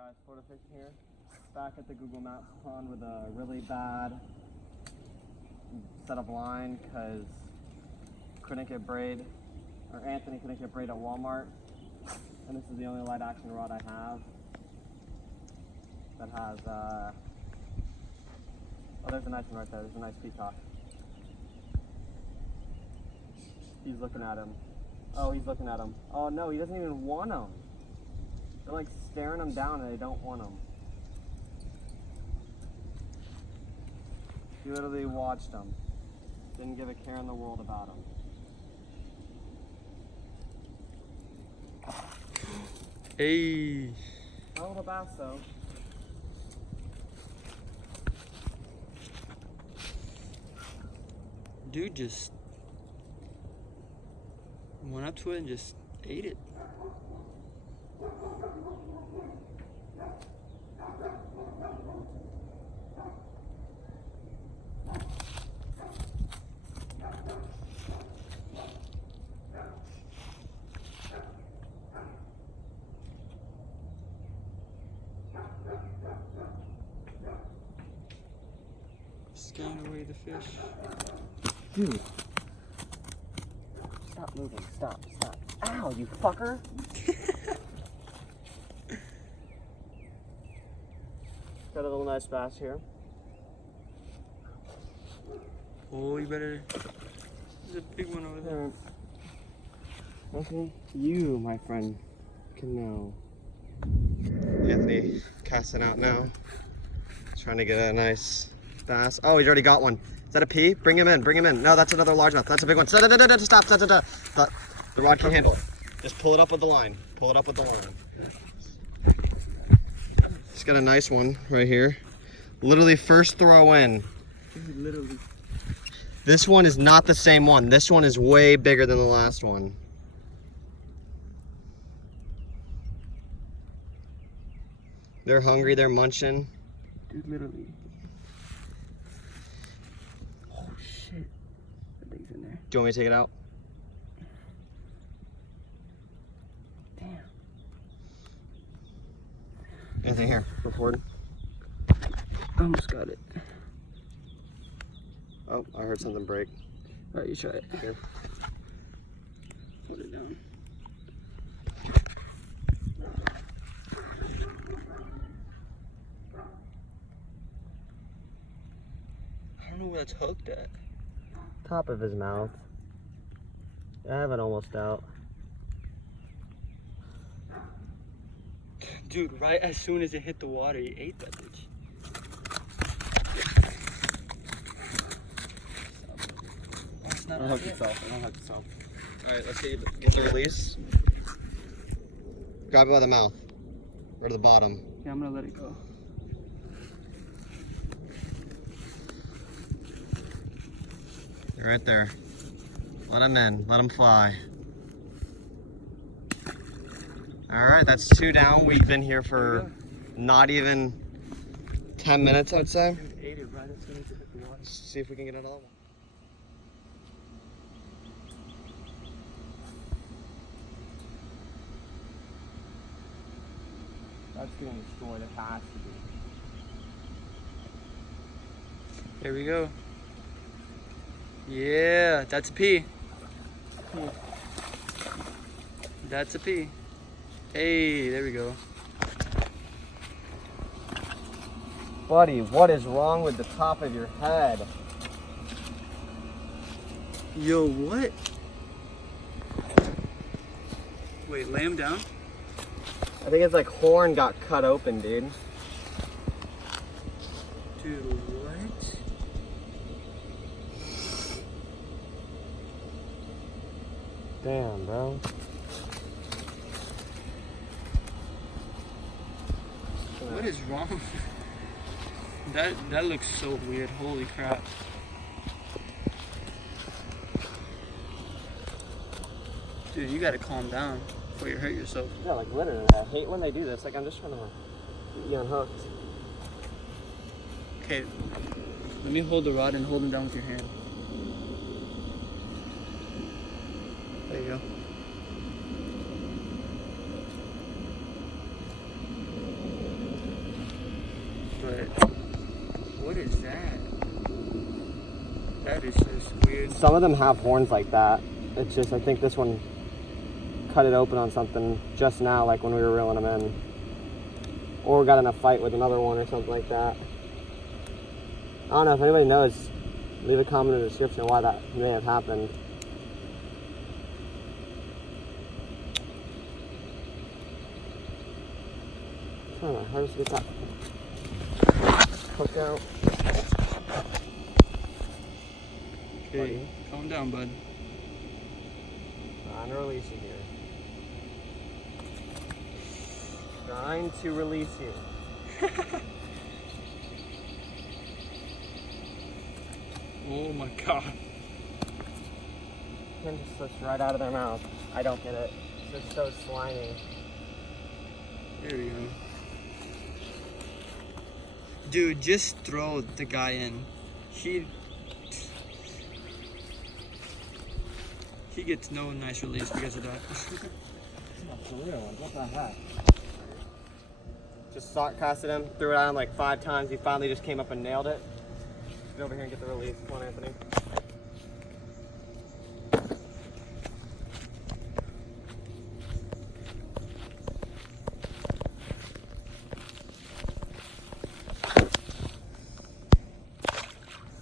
guys, Florida Fishing here. Back at the Google Maps pond with a really bad set of line because couldn't get braid, or Anthony couldn't get braid at Walmart. And this is the only light action rod I have that has, oh, there's a nice one right there. There's a nice Peacock. He's looking at him. Oh, he's looking at him. Oh no, he doesn't even want him. They're like staring him down and they don't want him. He literally watched him. Didn't give a care in the world about him. Hey. Not a little bass though. Dude just went up to it and just ate it. Scaring away the fish. Dude. Stop moving. Stop. Stop. Ow, you fucker. Got a little nice bass here. Oh, you better. There's a big one over there. Okay, you, my friend, can know. Anthony casting out now. Trying to get a nice bass. Oh, he's already got one. Is that a P? Bring him in, bring him in. No, that's another largemouth. That's a big one. Stop, the rod can't handle it. Just pull it up with the line. Pull it up with the line. He's got a nice one right here. Literally first throw in. Literally. This one is not the same one. This one is way bigger than the last one. They're hungry, they're munching. Dude, literally. Oh shit. That thing's in there. Do you want me to take it out? Damn. Anything here? Record. I almost got it. Oh, I heard something break. Alright, you try it. Here. Hold it down. I don't know where that's hooked at. Top of his mouth. I have it almost out. Dude, right as soon as it hit the water, he ate that bitch. That's not Don't hook it. yourself. Don't hook yourself. Alright, let's get the release. Grab it by the mouth. Or to the bottom. Yeah, I'm gonna let it go. Right there. Let him in. Let him fly. Alright, that's 2 down. We've been here for not even 10 minutes, I'd say. Dude ate it right as soon as it hit the water. Let's see if we can get another one. That's getting destroyed. It has to be. There we go. Yeah, that's a P. That's a P. Hey, there we go. Buddy, what is wrong with the top of your head? Yo, what? Wait, lay him down? I think it's like horn got cut open, dude. Dude, what? Damn, bro. What is wrong? That looks so weird. Holy crap. Dude, you gotta calm down before you hurt yourself. Yeah, like literally. I hate when they do this. Like, I'm just trying to get you unhooked. Okay, let me hold the rod and hold him down with your hand. There you go. Some of them have horns like that. It's just, I think this one cut it open on something just now, like when we were reeling them in. Or got in a fight with another one or something like that. I don't know if anybody knows. Leave a comment in the description why that may have happened. I don't know, how does it get that hooked out? Okay, calm down, bud. Trying to release you here. Trying to release you. Oh my god. Pin just slips right out of their mouth. I don't get it. It's just so slimy. There we go. Dude, just throw the guy in. He gets no nice release because of that. Not for real. What the heck? Just casted him, threw it on him like 5 times. He finally just came up and nailed it. Get over here and get the release. Come on, Anthony.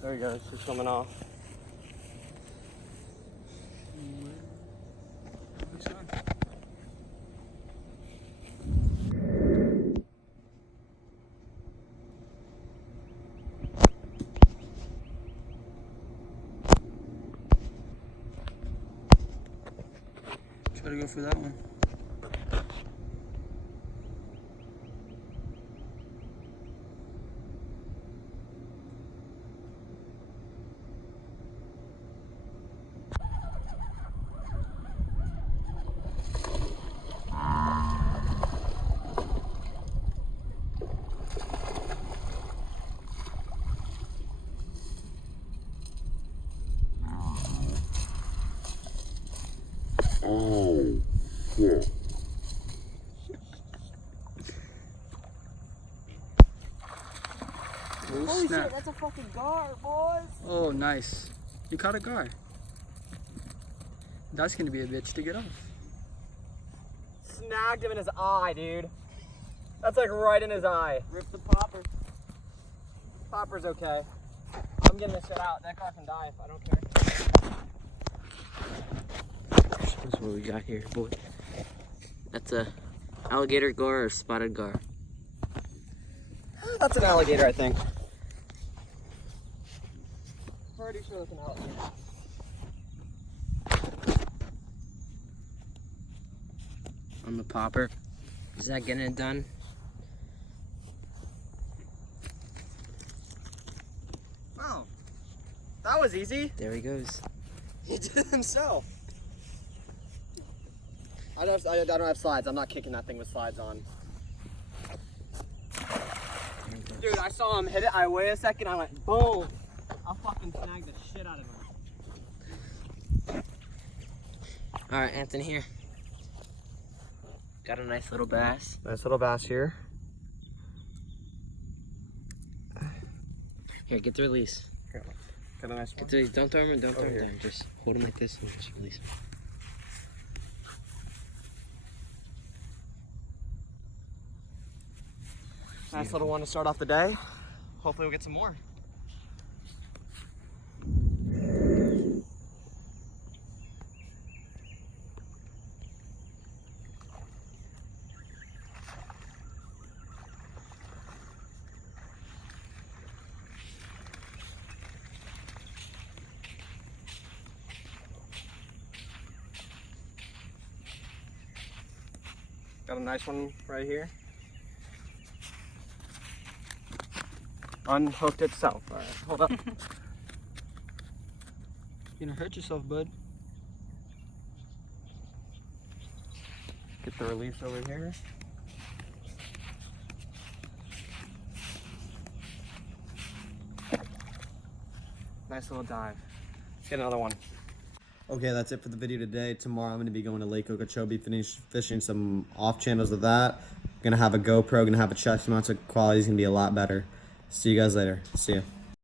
There you go. She's coming off. Try to go for that one. Oh, shit. Holy snap. Shit, that's a fucking gar, boys. Oh, nice. You caught a gar. That's gonna be a bitch to get off. Snagged him in his eye, dude. That's like right in his eye. Rip the popper. Popper's okay. I'm getting this shit out. That car can die if I don't care. That's what we got here, boy. That's a alligator gar or spotted gar. That's an alligator, I think. Pretty sure that's an alligator. On the popper. Is that getting it done? Wow. That was easy. There he goes. He did it himself. I don't have slides. I'm not kicking that thing with slides on. Dude, I saw him hit it. I wait a second. I went boom. I'll fucking snag the shit out of him. All right, Anthony, here. Got a nice little bass. Nice little bass here. Here, get the release. Here, got a nice one. Get the release. Don't throw him in. Don't throw him here. down. Just hold him like this and just release him. Nice little one to start off the day. Hopefully we'll get some more. Got a nice one right here. Unhooked itself. All right, hold up. You're gonna hurt yourself, bud. Get the release over here. Nice little dive. Let's get another one. Okay, that's it for the video today. Tomorrow I'm going to be going to Lake Okeechobee, fishing some off channels of that. Gonna have a GoPro, gonna have a chest mount, so quality's gonna be a lot better. See you guys later. See ya.